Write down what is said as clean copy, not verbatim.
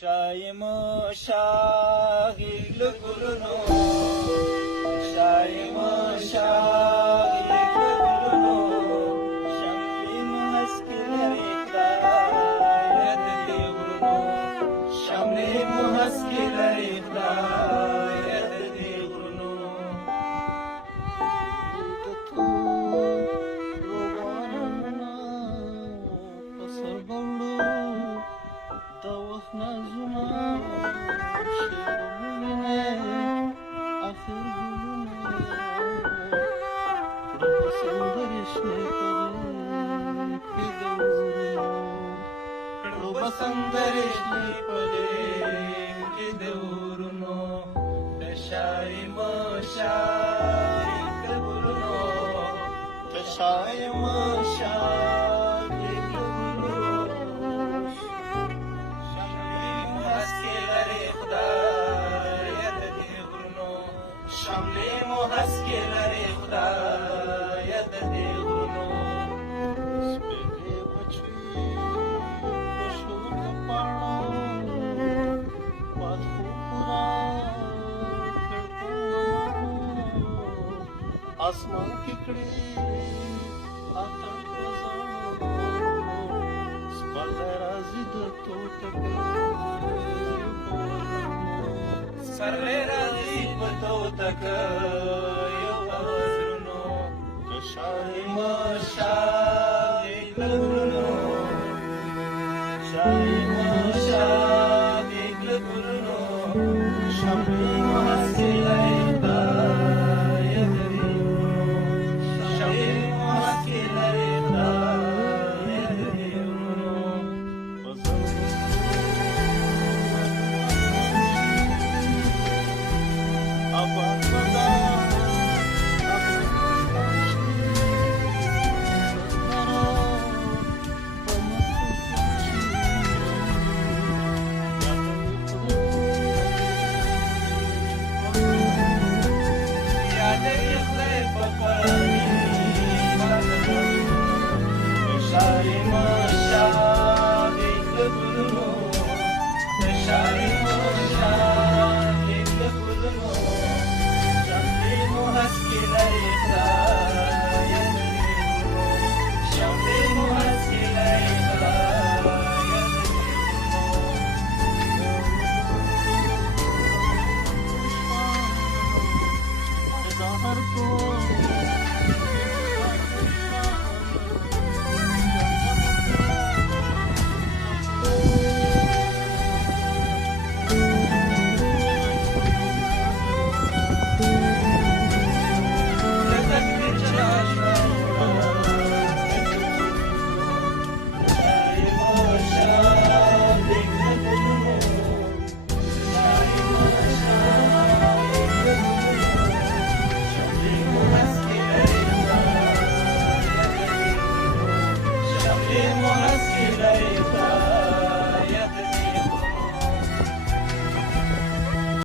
شايمو شاغل گلونو شايمو شاغل گلونو شملیم هسکی لریخدا ید دیورونو شملیم هسکی لریخدا ید دیورونو دتو رواننا پسر بولو دوخ نازونا شیر مولینه آخر گلونه روح سندرشنه پده دورونو روح سندرشنه پده دورونو شايمو شاغل گلونو شايمو شاغل گلونو شملیم هسکی لریخدا ید دیورونو شملیم هسکی لریخدا ید دیورونو سپیده بچی بشور پانا پاد خوپورا آسمان کی کڑی آتن بزانو سپرده رازی دتو تکو سر راځي په تو تک یو غزرونو شايمو شاغل گلونو شايمو شاغل گلونو شملیم هسکی لریخدا ید دیورونو شملیم هسکی لریخدا ید دیورونو شايمو شاغل گلونو شايمو شاغل گلونو شملیم هسکی لریخدا ید دیورونو شملیم هسکی لریخدا ید شملیم هسکی لریخدا